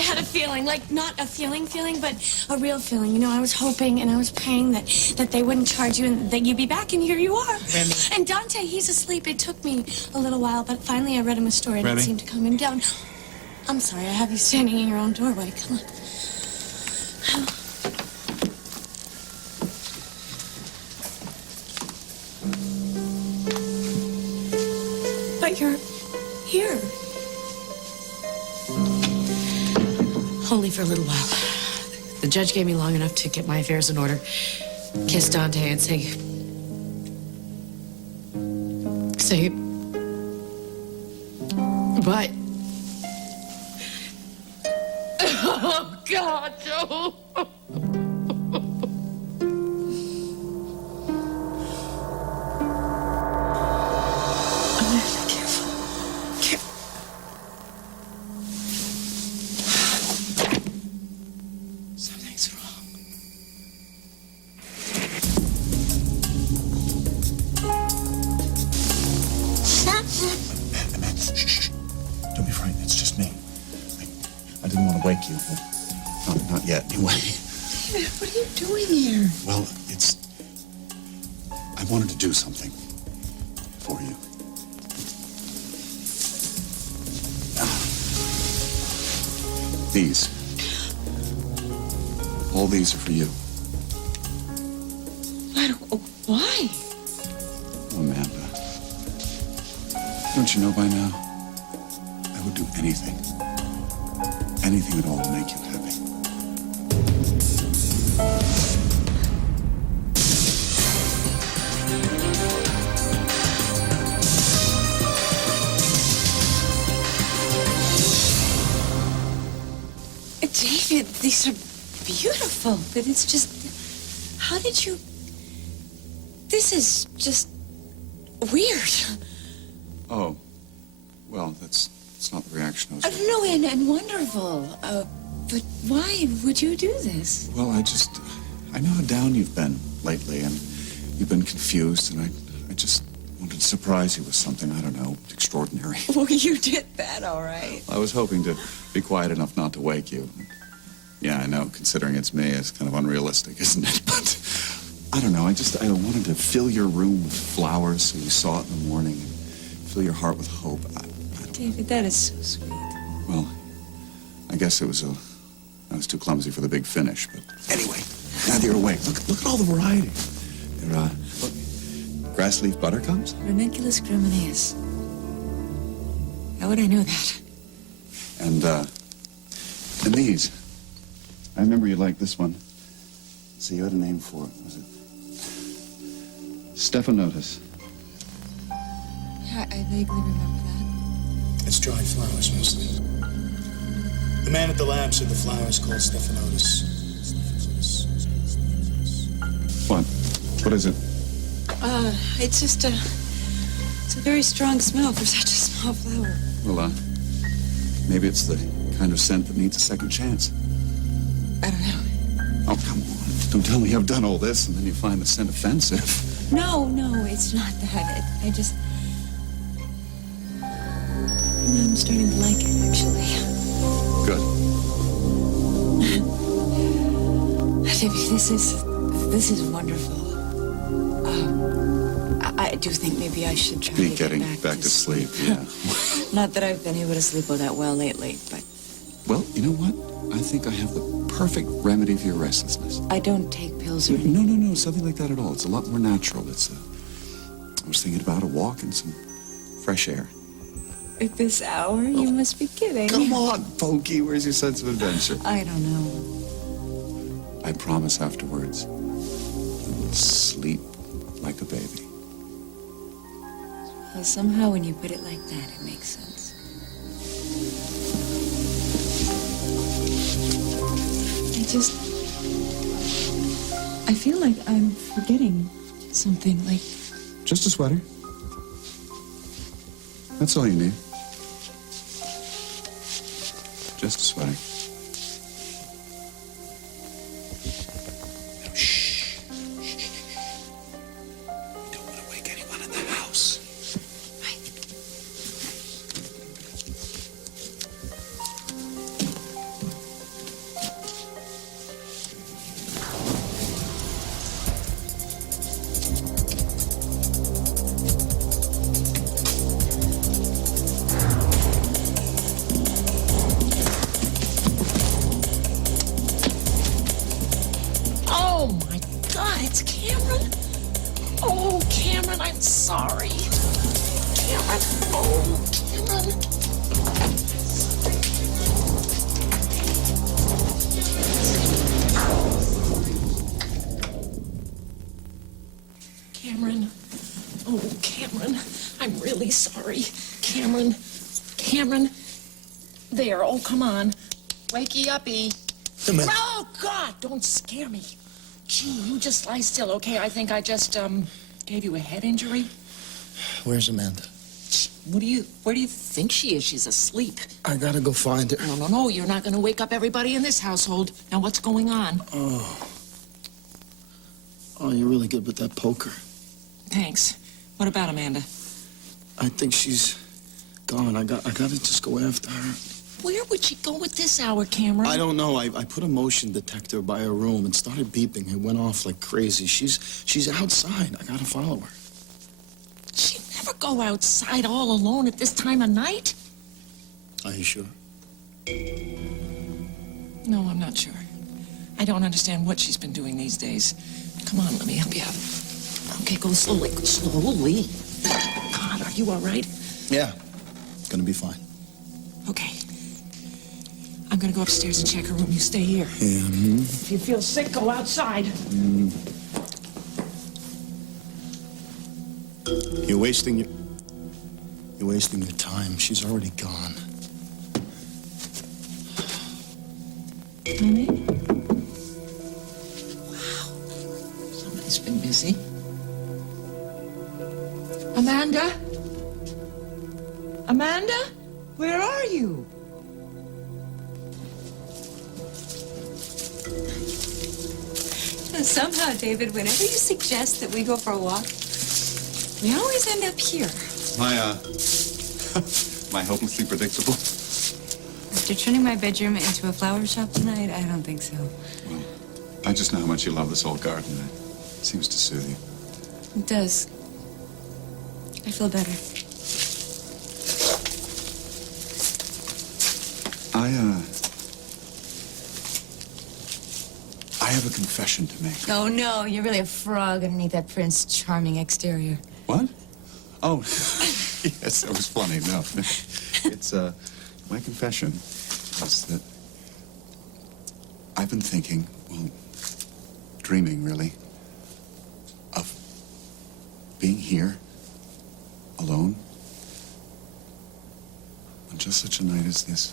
had a feeling, like not a feeling, but a real feeling. You know, I was hoping and I was praying that they wouldn't charge you and that you'd be back, and here you are. Remy. And Dante, he's asleep. It took me a little while, but finally I read him a story and Remy. it seemed to calm him down. I'm sorry, I have you standing in your own doorway. Come on. But you're here. Only for a little while. The judge gave me long enough to get my affairs in order, kiss Dante, and say goodbye. Oh, God, Joe. Something's wrong. Amanda, shh. Don't be frightened. It's just me. I didn't want to wake you. Well, not yet, anyway. David, what are you doing here? Well, I wanted to do something for you. These. All these are for you. Why? Oh, Amanda. Don't you know by now? I would do anything. Anything at all to make you happy. David, these are beautiful, but it's just... How did you... This is just... weird. Oh. Well, it's not the reaction I was... No, and wonderful. But why would you do this? Well, I know how down you've been lately, and you've been confused, and I just wanted to surprise you with something, I don't know, extraordinary. Well, you did that, all right. I was hoping to be quiet enough not to wake you. Yeah, I know, considering it's me, it's kind of unrealistic, isn't it? But I don't know, I wanted to fill your room with flowers so you saw it in the morning, and fill your heart with hope. David, that is so sweet. Well, I guess I was too clumsy for the big finish, but anyway, now that you're awake, look at all the variety. Look, grass leaf buttercups? Ranunculus gramineus. How would I know that? And these. I remember you liked this one. So you had a name for it, was it? Stephanotis. Yeah, I vaguely remember that. It's dried flowers, mostly. The man at the lab said the flower is called Stephanotis. What? What is it? It's just it's a very strong smell for such a small flower. Well, maybe it's the kind of scent that needs a second chance. I don't know. Oh, come on. Don't tell me I've done all this and then you find the scent offensive. No, it's not that. I just... I'm starting to like it, actually. Good. David, this is wonderful. I do think maybe I should try to get getting back to sleep, yeah. Not that I've been able to sleep all that well lately, but... Well, you know what? I think I have the perfect remedy for your restlessness. I don't take pills or anything. No, something like that at all. It's a lot more natural. I was thinking about a walk and some fresh air. At this hour? You must be kidding. Come on, Pokey. Where's your sense of adventure? I don't know. I promise afterwards, you will sleep like a baby. Well, somehow when you put it like that, it makes sense. I feel like I'm forgetting something, like... Just a sweater. That's all you need. Just a sweater. Now, shh. We don't want to wake anyone in the house. sorry. Cameron. Oh, Cameron. Cameron. Oh, Cameron. I'm really sorry. Cameron. Cameron. There. Oh, come on. Wakey uppy. Amanda. Oh, God, don't scare me. Gee, you just lie still, okay? I think I just, gave you a head injury. Where's Amanda? Where do you think she is? She's asleep. I gotta go find her. No, you're not gonna wake up everybody in this household. Now, what's going on? Oh, you're really good with that poker. Thanks. What about Amanda? I think she's gone. I gotta just go after her. Where would she go at this hour, Cameron? I don't know. I put a motion detector by her room and started beeping. It went off like crazy. She's outside. I gotta follow her. She'd never go outside all alone at this time of night. Are you sure? No, I'm not sure. I don't understand what she's been doing these days. Come on, let me help you out. Okay, go slowly. Go slowly. God, are you all right? Yeah. Gonna be fine. Okay. I'm gonna go upstairs and check her room. You stay here. Yeah. If you feel sick, go outside. You're wasting your time. She's already gone. Honey? Wow. Somebody's been busy. Amanda? Amanda? Where are you? Somehow, David, whenever you suggest that we go for a walk, we always end up here. My hopelessly predictable. After turning my bedroom into a flower shop tonight, I don't think so. Well, I just know how much you love this old garden. It seems to soothe you. It does. I feel better. I have a confession to make. Oh, no, you're really a frog underneath that Prince Charming exterior. What? Oh, yes, that was funny. No, it's, my confession is that I've been thinking, well, dreaming, really, of being here, alone, on just such a night as this,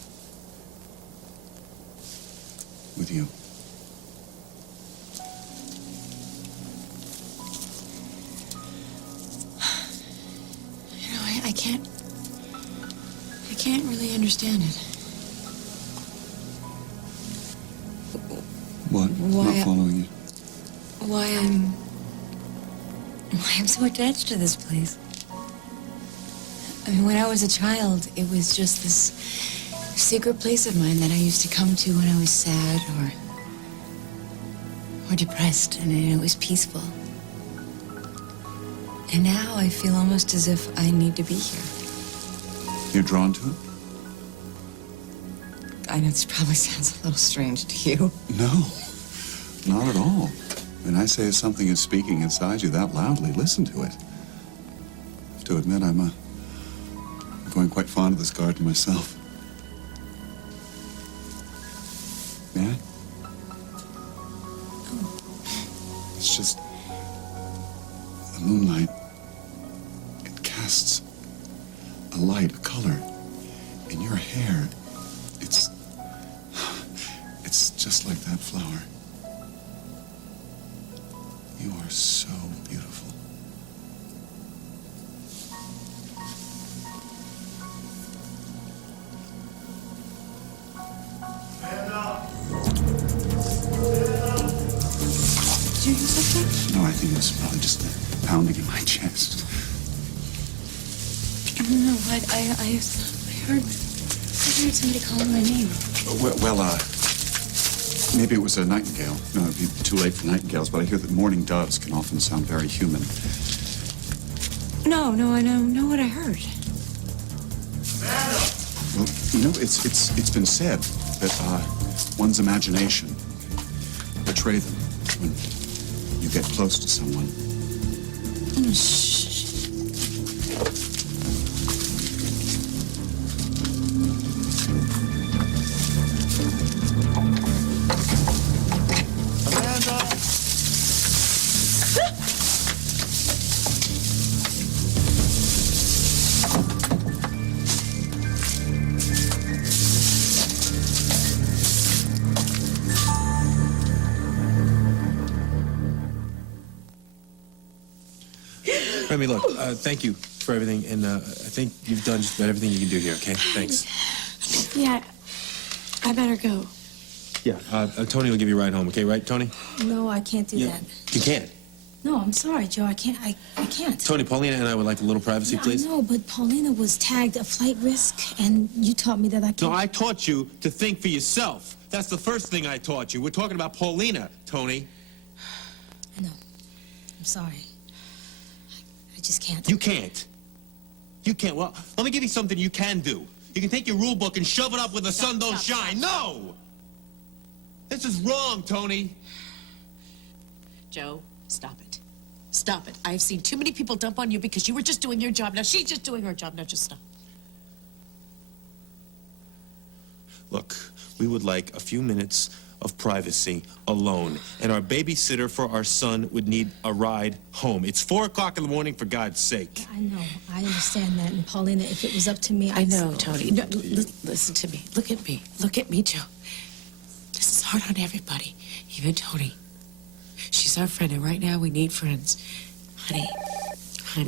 with you. I can't really understand it. What? Why- Not following you. Why I'm so attached to this place. I mean, when I was a child, it was just this secret place of mine that I used to come to when I was sad or depressed, and it was peaceful. And now I feel almost as if I need to be here. You're drawn to it? I know this probably sounds a little strange to you. No, not at all. When I say something is speaking inside you that loudly, listen to it. I have to admit, I'm growing quite fond of this garden myself. May I? Oh. It's just the moonlight. It casts a light, a color in your hair. It's just like that flower. You are so beautiful. Did you hear something? No, I think it was probably just the pounding in my chest. No, I heard somebody calling my name. Maybe it was a nightingale. No, it'd be too late for nightingales, but I hear that mourning doves can often sound very human. No, I know what I heard. Well, it's been said that one's imagination can betray them when you get close to someone. Oh, shh. Femi, look, thank you for everything, and I think you've done just about everything you can do here, okay? Thanks. Yeah, I better go. Yeah, Tony will give you a ride home, okay, right, Tony? No, I can't do that. You can't. No, I'm sorry, Joe. I can't. I can't. Tony, Paulina and I would like a little privacy, Yeah, please. I know, but Paulina was tagged a flight risk, and you taught me that I can't. No, I taught you to think for yourself. That's the first thing I taught you. We're talking about Paulina, Tony. I know. I'm sorry. I just can't. You can't. You can't. Well, let me give you something you can do. You can take your rule book and shove it up where the sun don't shine. No! This is wrong, Tony. Joe, stop it. Stop it. I've seen too many people dump on you because you were just doing your job. Now she's just doing her job. Now just stop. Look, we would like a few minutes of privacy alone, and our babysitter for our son would need a ride home. It's 4 o'clock in the morning, for God's sake. I know. I understand that. And Paulina, if it was up to me, I know, Tony. No, listen to me. Look at me. Look at me, Joe. This is hard on everybody, even Tony. She's our friend, and right now we need friends. Honey.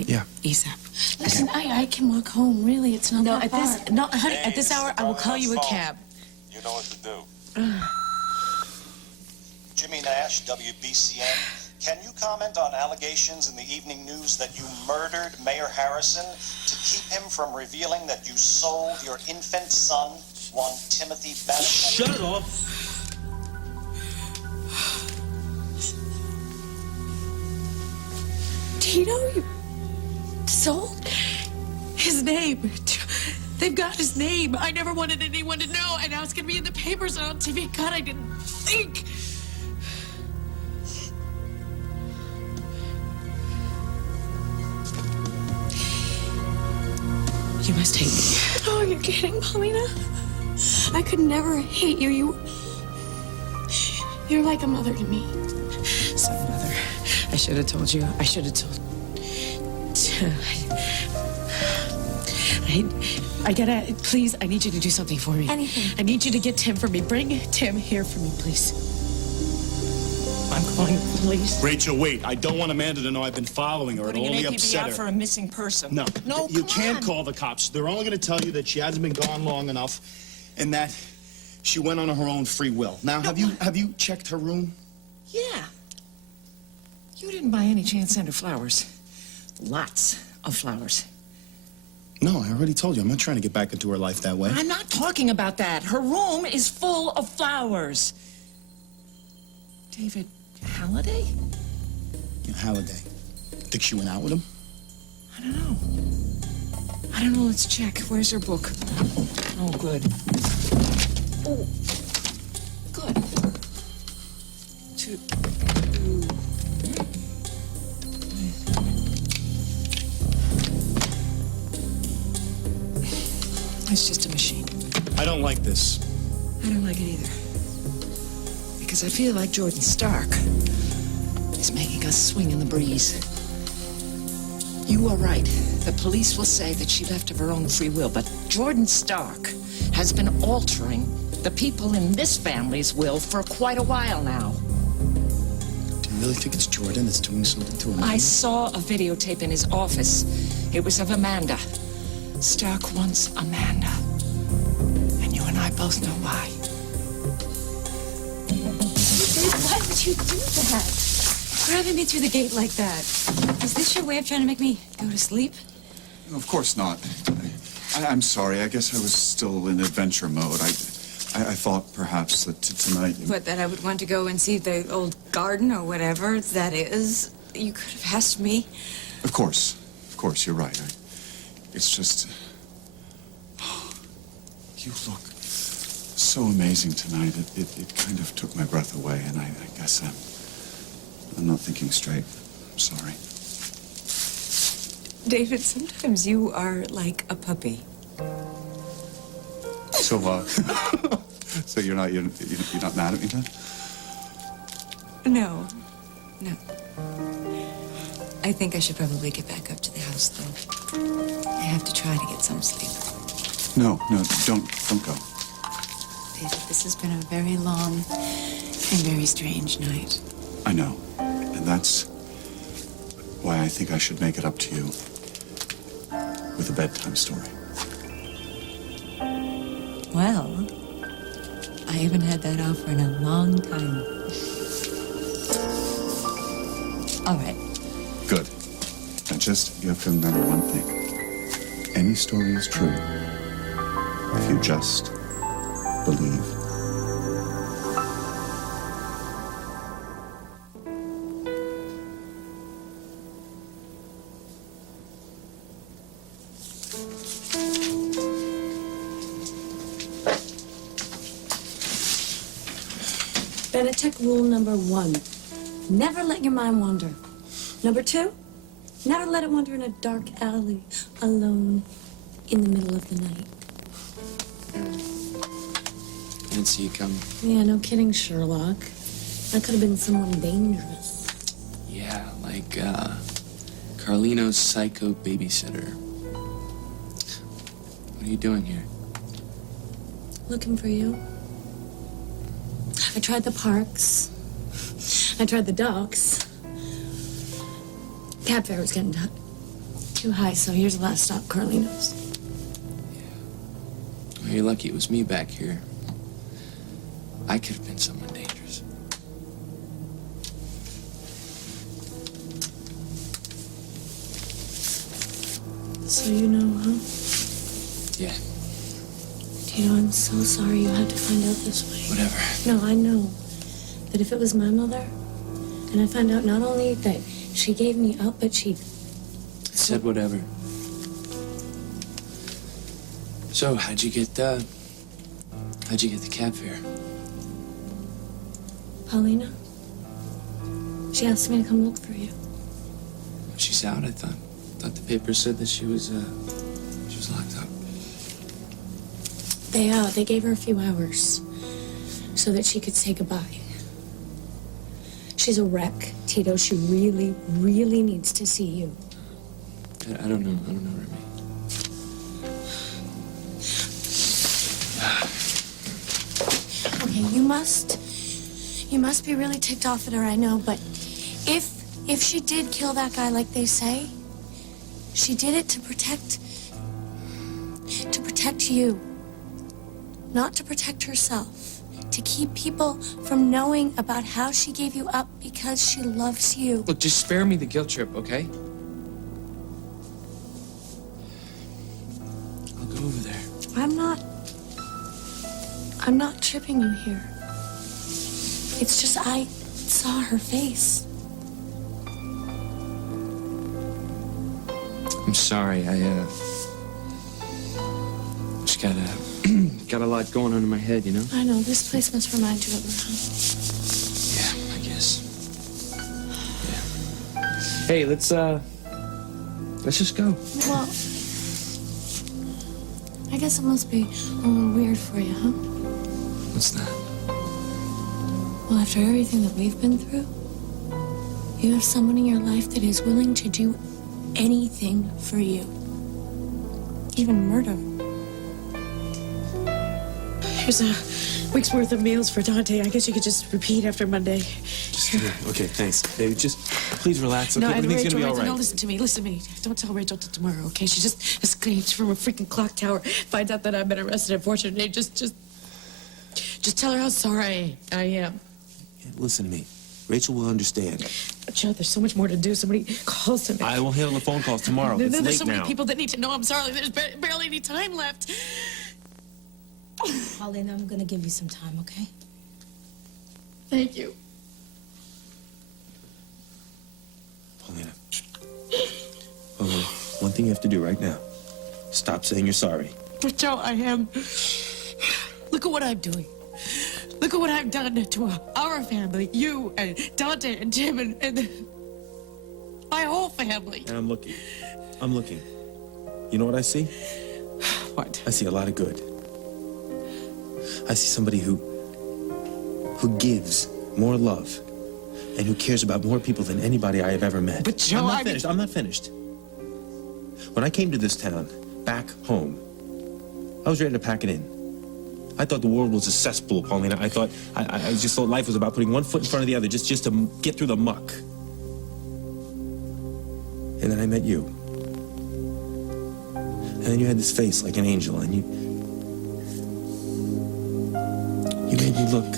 Yeah. Ease up. Listen, I can walk home. Really, it's not that far. Honey, at this hour, I will call you a cab. You know what to do. Jimmy Nash, WBCN. Can you comment on allegations in the evening news that you murdered Mayor Harrison to keep him from revealing that you sold your infant son, one Timothy Bannister? Shut it off. Do you know you sold His name. They've got his name. I never wanted anyone to know, and now it's gonna be in the papers and on TV. God, I didn't think. You must hate me. Oh, you're kidding, Paulina? I could never hate you. You're like a mother to me. Son, Mother, I should have told you. I should have told. I gotta, please, I need you to do something for me. Anything. I need you to get Tim for me. Bring Tim here for me, please. I'm calling the police. Rachel, wait. I don't want Amanda to know I've been following her. It'll Putting an only APB upset out her. for a missing person. No. No, You come can't on. call the cops. They're only going to tell you that she hasn't been gone long enough and that she went on her own free will. Now, have you checked her room? Yeah. You didn't by any chance send her flowers. Lots of flowers. No, I already told you. I'm not trying to get back into her life that way. I'm not talking about that. Her room is full of flowers. David Halliday? Yeah, Halliday. Think she went out with him? I don't know. Let's check. Where's her book? Oh, good. Oh, good. It's just a machine. I don't like this. I don't like it either. Because I feel like Jordan Stark is making us swing in the breeze. You are right. The police will say that she left of her own free will, but Jordan Stark has been altering the people in this family's will for quite a while now. Do you really think it's Jordan that's doing something to Amanda? I saw a videotape in his office. It was of Amanda. Stark wants Amanda. And you and I both know why. Why would you do that? Grabbing me through the gate like that. Is this your way of trying to make me go to sleep? Of course not. I'm sorry. I guess I was still in adventure mode. I thought perhaps that tonight... What, that I would want to go and see the old garden or whatever that is? You could have asked me. Of course, you're right. It's just... You look so amazing tonight. It kind of took my breath away, and I guess I'm not thinking straight. I'm sorry. David, sometimes you are like a puppy. So, so you're not mad at me then? No. I think I should probably get back up to the house, though. I have to try to get some sleep. No, don't go. David, this has been a very long and very strange night. I know, and that's why I think I should make it up to you with a bedtime story. Well, I haven't had that offer in a long time. All right. Good. Now just, you have to remember one thing. Any story is true if you just believe. Benetech rule number 1. Never let your mind wander. Number 2, never let it wander in a dark alley alone in the middle of the night. Didn't see you coming. Yeah, no kidding, Sherlock. That could have been someone dangerous. Yeah, like, Carlino's psycho babysitter. What are you doing here? Looking for you. I tried the parks. I tried the docks. Cab fare was getting too high, so here's the last stop, Carlino's. Well, you're lucky it was me back here. I could have been someone dangerous. So you know, huh? Yeah, Tito, I'm so sorry you had to find out this way. whatever. No, I know that if it was my mother, and I found out not only that she gave me up, but she... Said whatever. So, how'd you get the cab fare? Paulina, she asked me to come look for you. She's out, I thought. Thought the paper said that she was locked up. They gave her a few hours so that she could say goodbye. She's a wreck, Tito. She really, really needs to see you. I don't know, Remy. Okay, you must be really ticked off at her, I know, but if she did kill that guy like they say, she did it to protect you, not to protect herself, to keep people from knowing about how she gave you up because she loves you. Look, just spare me the guilt trip, okay? I'll go over there. I'm not tripping you here. It's just I saw her face. I'm sorry, I just got a lot going on in my head, you know? I know, this place must remind you of her, huh? Yeah, I guess. Yeah. Hey, let's just go. Well, I guess it must be a little weird for you, huh? What's that? Well, after everything that we've been through, you have someone in your life that is willing to do anything for you. Even murder. Here's a week's worth of meals for Dante. I guess you could just repeat after Monday. Okay, thanks. Baby, just please relax, okay? No, and Everything's Rachel, gonna be all Rachel, right. no, listen to me. Don't tell Rachel till tomorrow, okay? She just escaped from a freaking clock tower. Finds out that I've been arrested. Unfortunately, just tell her how sorry I am. Yeah, listen to me. Rachel will understand. Joe, there's so much more to do. Somebody calls to me. I will handle the phone calls tomorrow. No, It's there's late so now. many people that need to know I'm sorry. There's barely any time left. Paulina, I'm gonna give you some time, okay? Thank you. Paulina. Paulina, one thing you have to do right now. Stop saying you're sorry. But Joe, I am. Look at what I'm doing. Look at what I've done to our family. You and Dante and Jim and my whole family. And I'm looking. You know what I see? What? I see a lot of good. I see somebody who gives more love and who cares about more people than anybody I have ever met. But Joe, I'm not finished. When I came to this town, back home, I was ready to pack it in. I thought the world was a cesspool, Paulina. I just thought life was about putting one foot in front of the other just to get through the muck. And then I met you. And then you had this face like an angel, and you made me look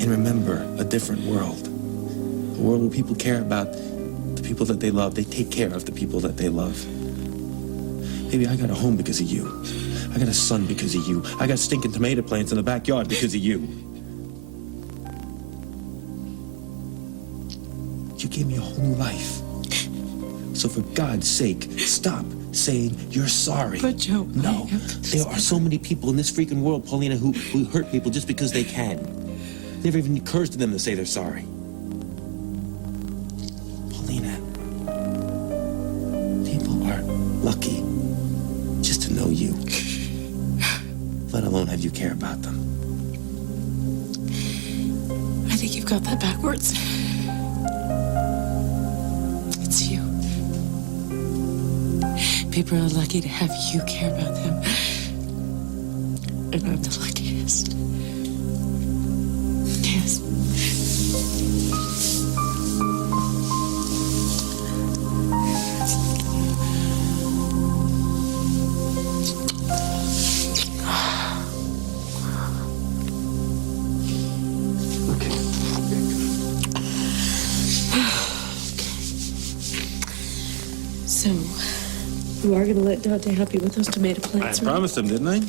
and remember a different world. A world where people care about the people that they love. They take care of the people that they love. Baby, I got a home because of you. I got a son because of you. I got stinking tomato plants in the backyard because of you. You gave me a whole new life. So for God's sake, stop saying you're sorry. But Joe, No. There are so many people in this freaking world, Paulina, who hurt people just because they can. Never even occurs to them to say they're sorry. Paulina, people are lucky just to know you, let alone have you care about them. I think you've got that backwards. It's you. People are lucky to have you care about them. And I'm the luckiest. Yes. So, you are going to let Dante help you with those tomato plants, I right? promised him, didn't I?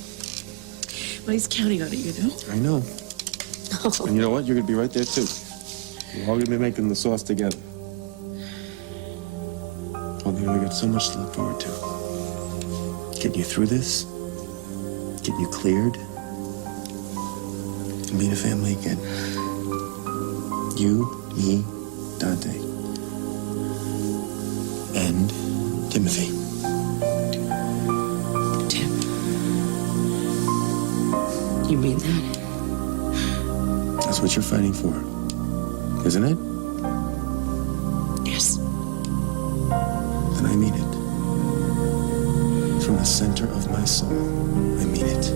Well, he's counting on it, you know? I know. And you know what? You're going to be right there, too. We're all going to be making the sauce together. Well, we got so much to look forward to. Getting you through this, getting you cleared, and being a family again. You, me, Dante, and Timothy. Tim. You mean that? That's what you're fighting for, isn't it? Yes. Then I mean it. From the center of my soul, I mean it.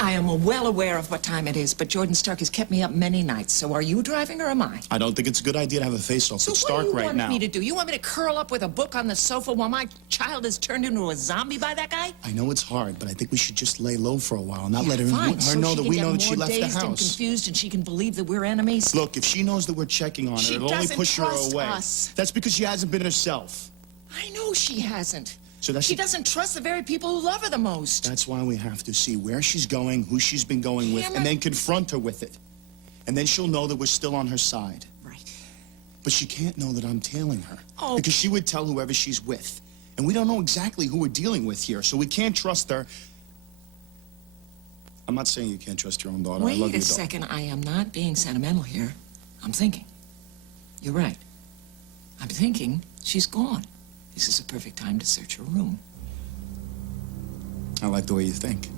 I am well aware of what time it is, but Jordan Stark has kept me up many nights. So are you driving or am I? I don't think it's a good idea to have a face-off So with what Stark do you right want now. me to do? You want me to curl up with a book on the sofa while my child is turned into a zombie by that guy? I know it's hard, but I think we should just lay low for a while, not Yeah, let her, fine. her So know she that can we get know that she more left the dazed and house. confused, and she can believe that we're enemies. Look, if she knows that we're checking on her, She it'll only doesn't push her trust away. us. That's because she hasn't been herself. I know she hasn't. So that's She doesn't trust the very people who love her the most. That's why we have to see where she's going, who she's been going with, Cameron. and then confront her with it. And then she'll know that we're still on her side. Right. But she can't know that I'm tailing her. Oh. Because she would tell whoever she's with. And we don't know exactly who we're dealing with here, so we can't trust her. I'm not saying you can't trust your own daughter. I love Wait your a daughter. second. I am not being sentimental here. I'm thinking. You're right. I'm thinking she's gone. This is a perfect time to search her room. I like the way you think.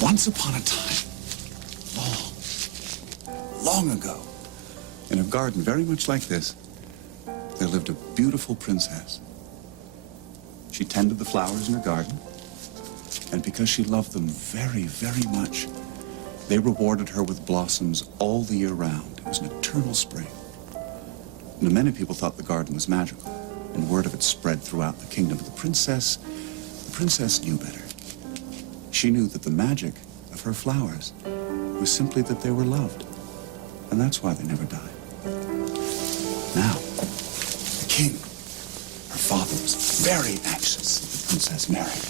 Once upon a time, long ago, in a garden very much like this, there lived a beautiful princess. She tended the flowers in her garden, and because she loved them very, very much, they rewarded her with blossoms all the year round. It was an eternal spring. And many people thought the garden was magical, and word of it spread throughout the kingdom. But the princess knew better. She knew that the magic of her flowers was simply that they were loved. And that's why they never died. Now, the king, her father, was very anxious that the princess married.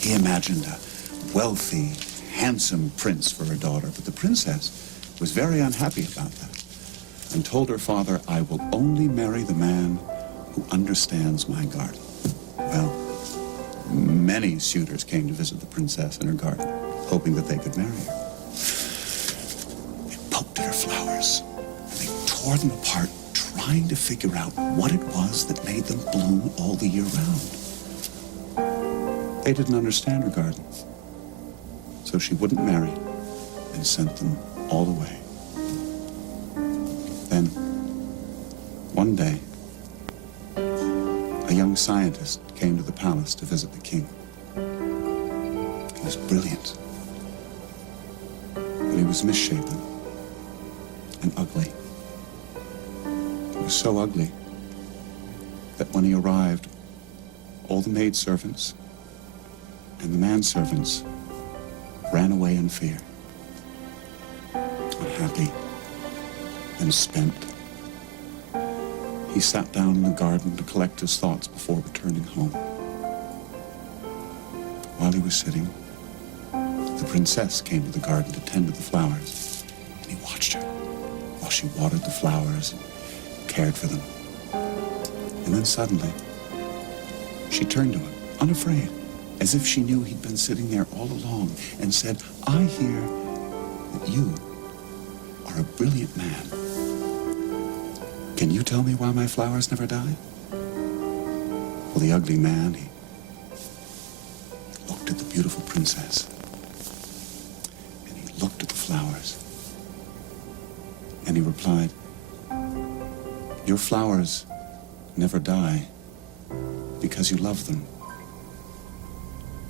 He imagined a wealthy, handsome prince for her daughter, but the princess was very unhappy about that and told her father, "I will only marry the man who understands my garden." Well, many suitors came to visit the princess in her garden, hoping that they could marry her. They poked at her flowers, and they tore them apart, trying to figure out what it was that made them bloom all the year round. They didn't understand her garden, so she wouldn't marry and sent them all away. Then, one day, a young scientist came to the palace to visit the king. He was brilliant, But he was misshapen and ugly. He was so ugly that when he arrived, all the maidservants and the manservants ran away in fear. Unhappy and spent, he sat down in the garden to collect his thoughts before returning home. While he was sitting, the princess came to the garden to tend to the flowers, and he watched her while she watered the flowers and cared for them. And then suddenly, she turned to him, unafraid, as if she knew he'd been sitting there all along, and said, "I hear that you are a brilliant man. Can you tell me why my flowers never die?" Well, the ugly man, he looked at the beautiful princess, and he looked at the flowers, and he replied, "Your flowers never die because you love them.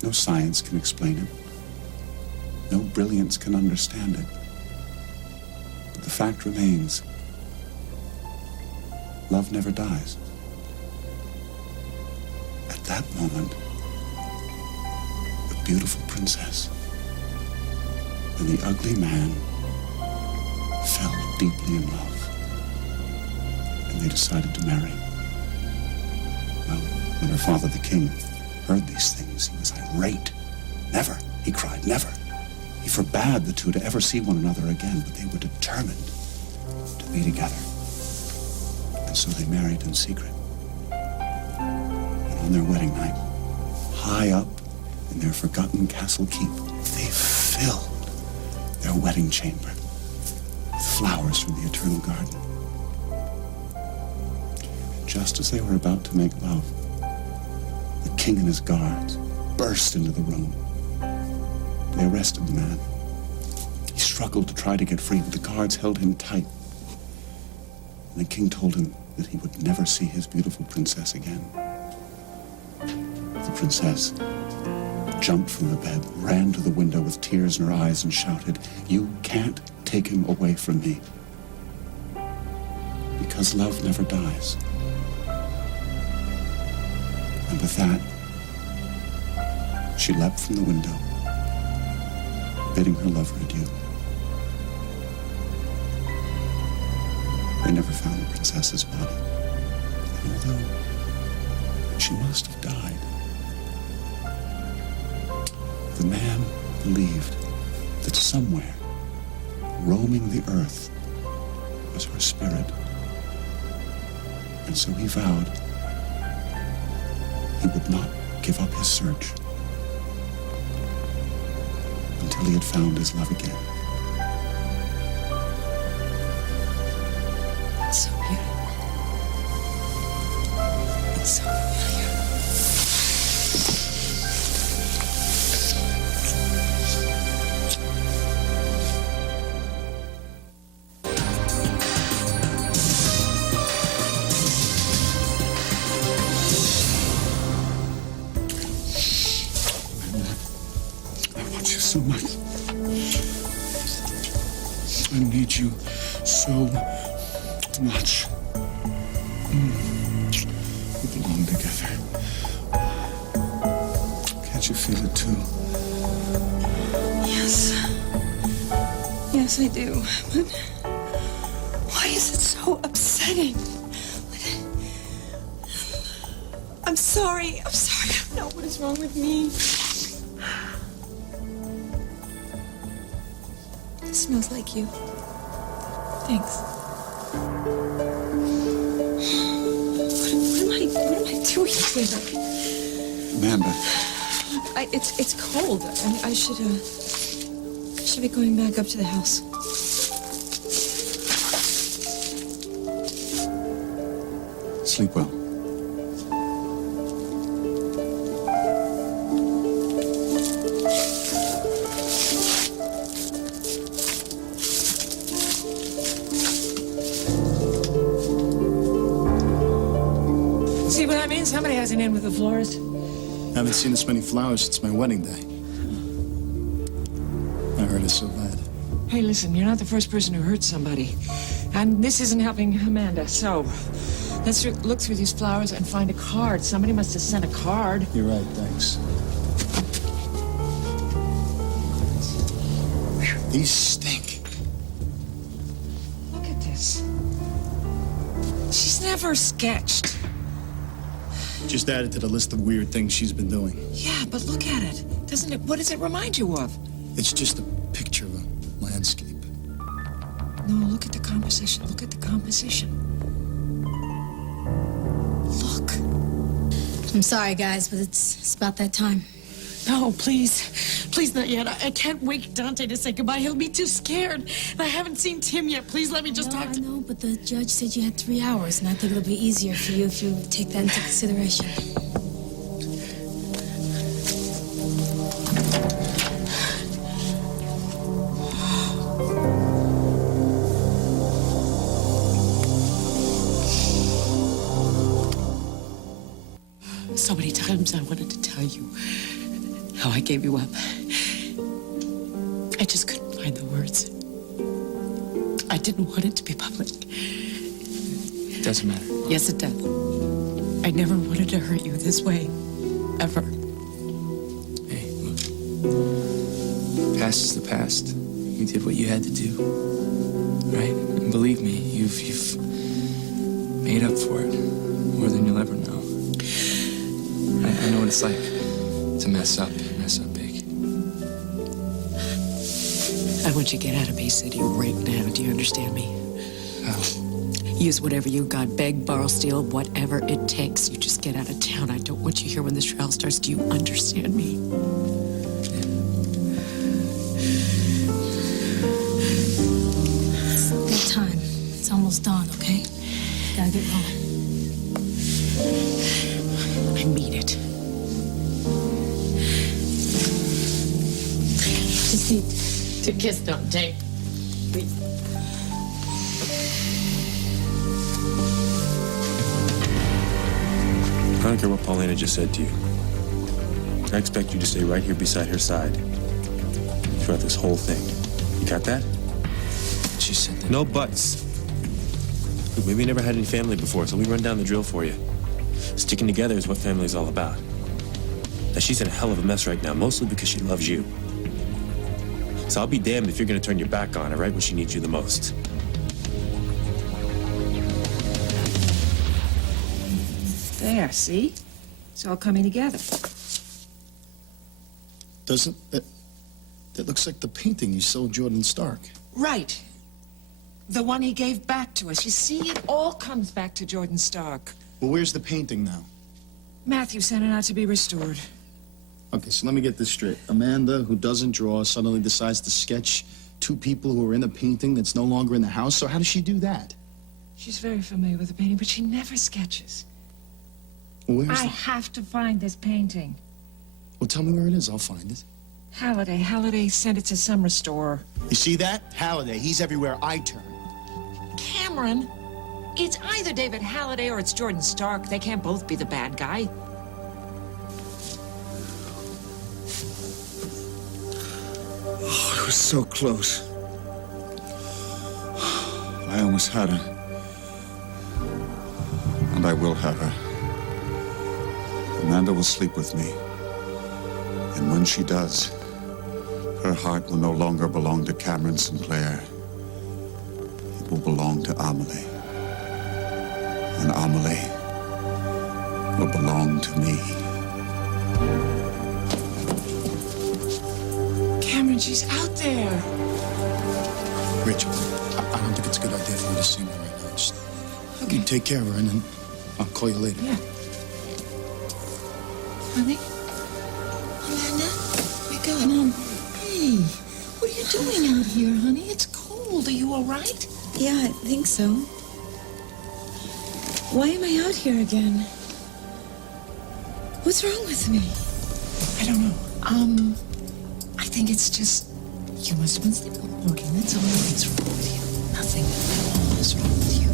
No science can explain it. No brilliance can understand it. But the fact remains, love never dies." At that moment, the beautiful princess and the ugly man fell deeply in love, and they decided to marry. Well, when her father, the king, heard these things, he was irate. "Never," he cried, "never." He forbade the two to ever see one another again, but they were determined to be together. And so they married in secret. And on their wedding night, high up in their forgotten castle keep, they filled their wedding chamber with flowers from the eternal garden. And just as they were about to make love, the king and his guards burst into the room. They arrested the man. He struggled to try to get free, but the guards held him tight. And the king told him that he would never see his beautiful princess again. The princess jumped from the bed, ran to the window with tears in her eyes, and shouted, "You can't take him away from me, because love never dies." And with that, she leapt from the window, bidding her lover adieu. They never found the princess's body. And although she must have died, the man believed that somewhere, roaming the earth, was her spirit. And so he vowed he would not give up his search until he had found his love again. It's so beautiful. It's so familiar. I want you so much. I need you so much. We belong together. Can't you feel it too? Yes. Yes, I do. But why is it so upsetting? I'm sorry. I'm sorry. I don't know what is wrong with me. It smells like you. Thanks. What am I doing here? Amanda, It's cold. I should be going back up to the house. sleep well. See what I mean? Somebody has an in with the florist. I haven't seen this many flowers since my wedding day. I heard it's so bad. Hey, listen, you're not the first person who hurt somebody. And this isn't helping Amanda, so let's look through these flowers and find a card. Somebody must have sent a card. You're right, thanks. These stink. Look at this. She's never sketched. Just added to the list of weird things she's been doing. Yeah, but look at it. Doesn't it? What does it remind you of? It's just a picture of a landscape. No, look at the composition. Look at the composition. Look. I'm sorry, guys, but it's about that time. No, please. Please, not yet. I can't wake Dante to say goodbye. He'll be too scared. And I haven't seen Tim yet. Please let me just No, talk I to... know, but the judge said you had 3 hours, and I think it'll be easier for you if you take that into consideration. So many times I wanted to tell you how I gave you up. I just couldn't find the words. I didn't want it to be public. It doesn't matter. Yes, it does. I never wanted to hurt you this way, ever. Hey, look. Past is the past. You did what you had to do. Right? And believe me, you've made up for it more than you'll ever know. I know what it's like to mess up big. I want you to get out of Bay City right now. Do you understand me? How? Use whatever you got. Beg, borrow, steal, whatever it takes. You just get out of town. I don't want you here when this trial starts. Do you understand me? It's that time. It's almost dawn, okay? Gotta get home. I mean it. Just need to kiss Dante. Please. I don't care what Paulina just said to you. I expect you to stay right here beside her side throughout this whole thing. You got that? She said that. No buts. Look, maybe you never had any family before, so we run down the drill for you. Sticking together is what family's all about. Now, she's in a hell of a mess right now, mostly because she loves you. So I'll be damned if you're gonna turn your back on her right when she needs you the most. There, see? It's all coming together. Doesn't that... That looks like the painting you sold Jordan Stark. Right. The one he gave back to us. You see, it all comes back to Jordan Stark. Well, where's the painting now? Matthew sent it out to be restored. Okay, so let me get this straight. Amanda, who doesn't draw, suddenly decides to sketch 2 people who are in a painting that's no longer in the house. So how does she do that? She's very familiar with the painting, but she never sketches. Well, where's I the... have to find this painting. Well, tell me where it is. I'll find it. Halliday sent it to Summer Store. You see that? Halliday. He's everywhere I turn. Cameron, it's either David Halliday or it's Jordan Stark. They can't both be the bad guy. Oh, it was so close. I almost had her. And I will have her. Amanda will sleep with me. And when she does, her heart will no longer belong to Cameron Sinclair. It will belong to Amelie. And Amelie will belong to me. Cameron, she's out there. Rachel, I don't think it's a good idea for you to see me right now. Just you take care of her, and then I'll call you later. Yeah. Honey? Amanda? Wake up. Mom. Hey, what are you doing out here, honey? It's cold. Are you all right? Yeah, I think so. Why am I out here again? What's wrong with me? I don't know. I think it's just you must have been sleepwalking. That's all. Nothing's wrong with you. Nothing at all is wrong with you.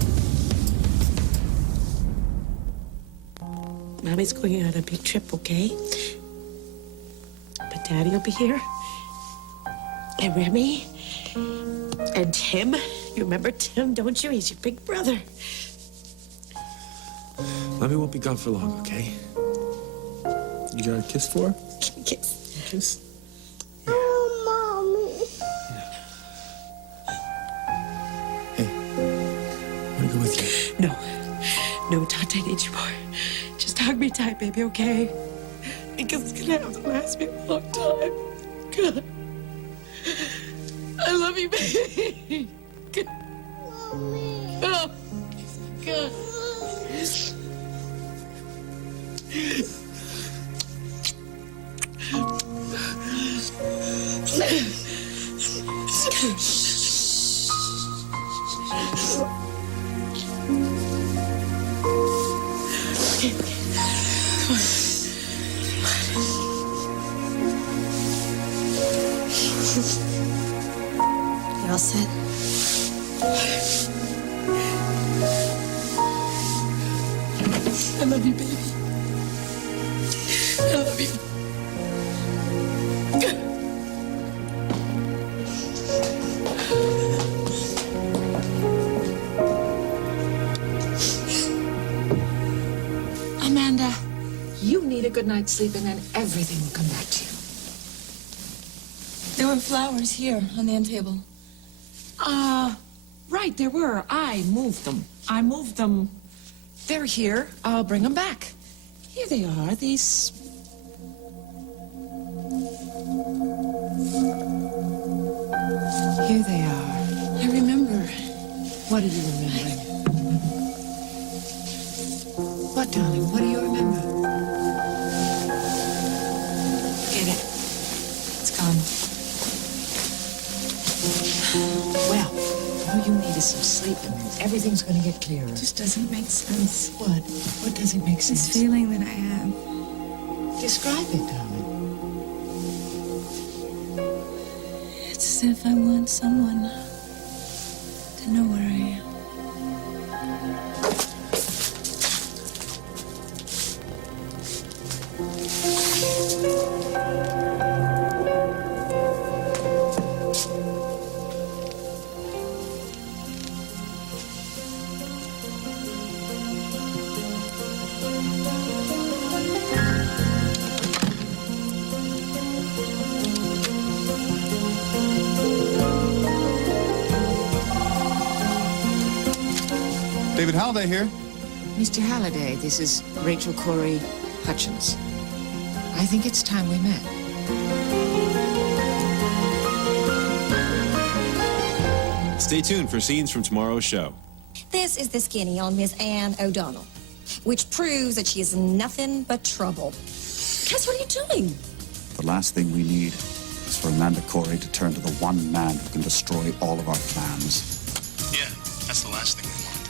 Mommy's going on a big trip, okay? But Daddy will be here. And Remy. And Tim, you remember Tim, don't you? He's your big brother. Mommy won't be gone for long, okay? You got a kiss for her? Kiss. A kiss? Hey, I want to go with you. No. No, Tante needs you more. Just hug me tight, baby, okay? Because it's gonna have to last me a long time. God. I love you, baby. God. Oh, God. You all set? I love you, baby. I love you. Amanda, you need a good night's sleep and then everything will come back to you. There were flowers here on the end table. Right, there were. I moved them. They're here. I'll bring them back. Here they are, these... Here they are. I remember. What are you remembering? What, darling? What do you remember? Get it. It's gone. Well, all you need is some sleep and everything's going to get clearer. It just doesn't make sense. What? What doesn't make This sense? feeling that I have. Describe it, darling. It's as if I want someone to know where I am. David Halliday here. Mr. Halliday, this is Rachel Corey Hutchins. I think it's time we met. Stay tuned for scenes from tomorrow's show. This is the skinny on Miss Anne O'Donnell, which proves that she is nothing but trouble. Cass, what are you doing? The last thing we need is for Amanda Corey to turn to the one man who can destroy all of our plans. Yeah, that's the last thing we want.